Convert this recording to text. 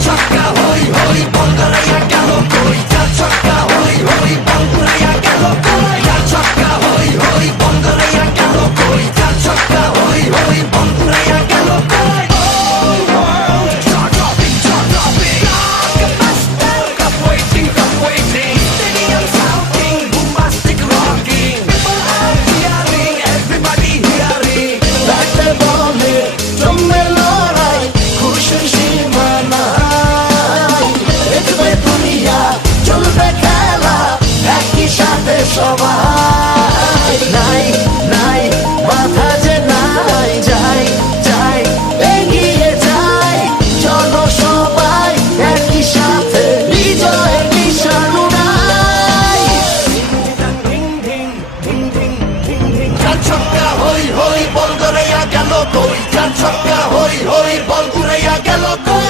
ছক্কা সাথে সবাই। নাই নাই, মাথা যে নাই, যাই যাই, এগিয়ে যাই। চলো সবাই একই সাথে, বিজয় নিশানু নাই। চার ছক্কা হই হই বল করে গেল কই। চার ছক্কা হই হই বল করে গেল কই।